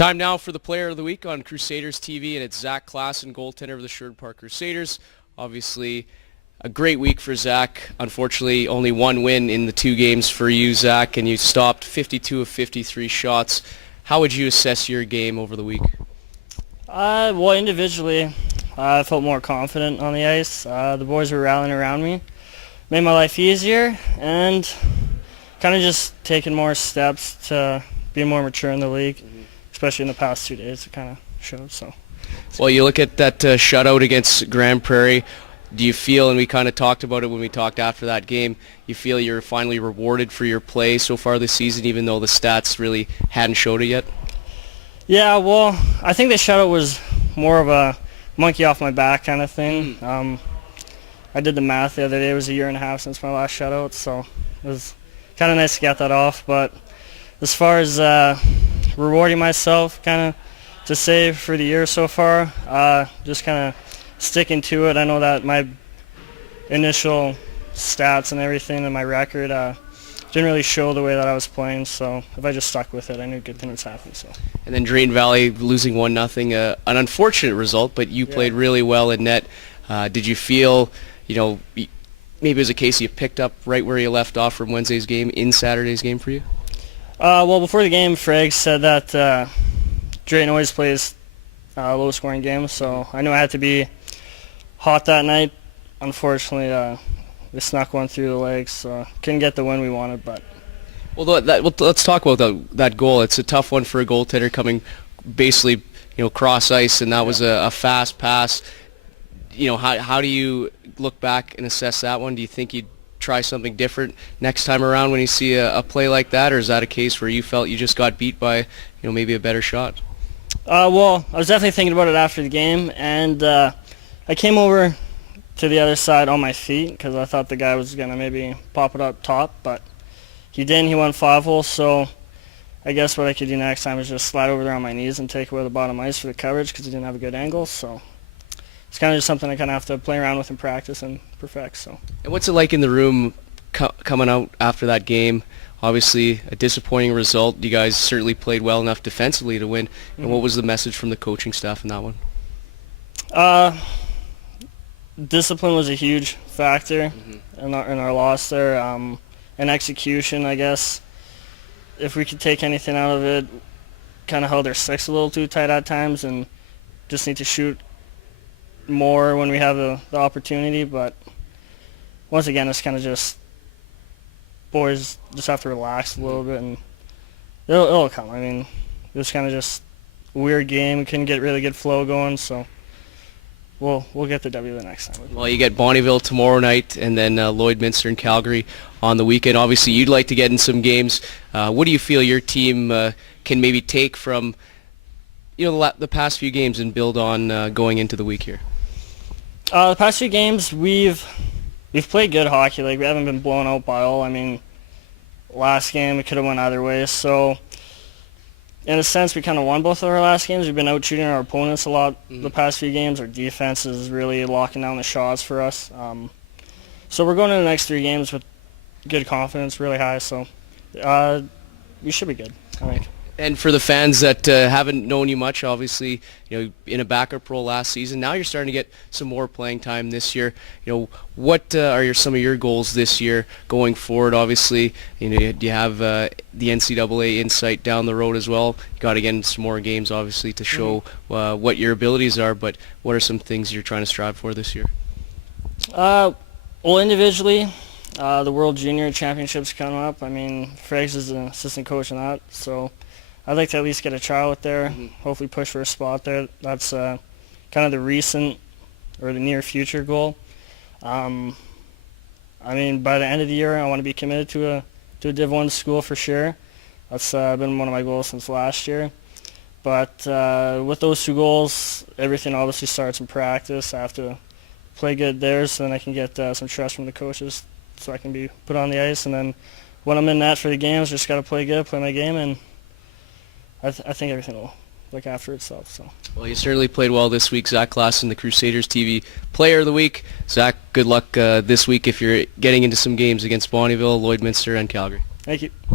Time now for the Player of the Week on Crusaders TV, and it's Zach Klassen, goaltender of the Shutout Park Crusaders. Obviously, a great week for Zach. Unfortunately, only one win in the two games for you, Zach, and you stopped 52 of 53 shots. How would you assess your game over the week? Well, individually, I felt more confident on the ice. The boys were rallying around me, made my life easier, and kind of just taking more steps to be more mature in the league, especially in the past 2 days. It kind of showed. So, well, you look at that shutout against Grand Prairie. Do you feel, and we kind of talked about it when we talked after that game, you feel you're finally rewarded for your play so far this season, even though the stats really hadn't showed it yet? Yeah, well, I think the shutout was more of a monkey off my back kind of thing. I did the math the other day. It was a year and a half since my last shutout, so it was kind of nice to get that off. But as far as rewarding myself kind of to save for the year so far, just kind of sticking to it. I know that my initial stats and everything and my record didn't really show the way that I was playing, so if I just stuck with it, I knew good things was happening. So. And then Drain Valley losing 1-0, an unfortunate result, but you played really well in net. Did you feel, maybe it was a case you picked up right where you left off from Wednesday's game in Saturday's game for you? Well, before the game, Freg said that Drain always plays low-scoring games, so I knew I had to be hot that night. Unfortunately, we snuck one through the legs, so couldn't get the win we wanted. But let's talk about that goal. It's a tough one for a goaltender coming basically, cross ice, and that was a fast pass. How do you look back and assess that one? Do you think you'd try something different next time around when you see a play like that, or is that a case where you felt you just got beat by, maybe a better shot? Well, I was definitely thinking about it after the game, and I came over to the other side on my feet because I thought the guy was going to maybe pop it up top, but he didn't. He went 5-hole, so I guess what I could do next time is just slide over there on my knees and take away the bottom ice for the coverage because he didn't have a good angle. So it's kind of just something I kind of have to play around with in practice and perfect. So. And what's it like in the room coming out after that game? Obviously, a disappointing result. You guys certainly played well enough defensively to win. And what was the message from the coaching staff in that one? Discipline was a huge factor in our loss there. And execution, I guess, if we could take anything out of it, kind of held our sticks a little too tight at times and just need to shoot more when we have the opportunity. But once again, it's kind of just boys just have to relax a little bit and it'll come. I mean, it was kind of just a weird game. We couldn't get really good flow going, so we'll get the W the next time. Well, you get Bonnyville tomorrow night and then Lloydminster and Calgary on the weekend. Obviously, you'd like to get in some games. What do you feel your team can maybe take from the past few games and build on going into the week here? The past few games, we've played good hockey. Like, we haven't been blown out by all. I mean, last game we could have went either way. So, in a sense, we kind of won both of our last games. We've been out shooting our opponents a lot the past few games. Our defense is really locking down the shots for us. So we're going into the next 3 games with good confidence, really high. So we should be good, I think. And for the fans that haven't known you much, obviously, in a backup role last season, now you're starting to get some more playing time this year. What are some of your goals this year going forward? Obviously, do you have the NCAA insight down the road as well? You got to get in some more games, obviously, to show what your abilities are. But what are some things you're trying to strive for this year? Well, individually, the World Junior Championships coming up. I mean, Freggs is an assistant coach in that, so I'd like to at least get a trial out there, hopefully push for a spot there. That's kind of the recent or the near future goal. I mean, by the end of the year, I want to be committed to a Div 1 school for sure. That's been one of my goals since last year. But with those 2 goals, everything obviously starts in practice. I have to play good there so then I can get some trust from the coaches so I can be put on the ice. And then when I'm in net for the games, just got to play good, play my game, and I think everything will look after itself. So. Well, you certainly played well this week. Zach Klassen, the Crusaders TV Player of the Week. Zach, good luck this week if you're getting into some games against Bonnyville, Lloydminster, and Calgary. Thank you.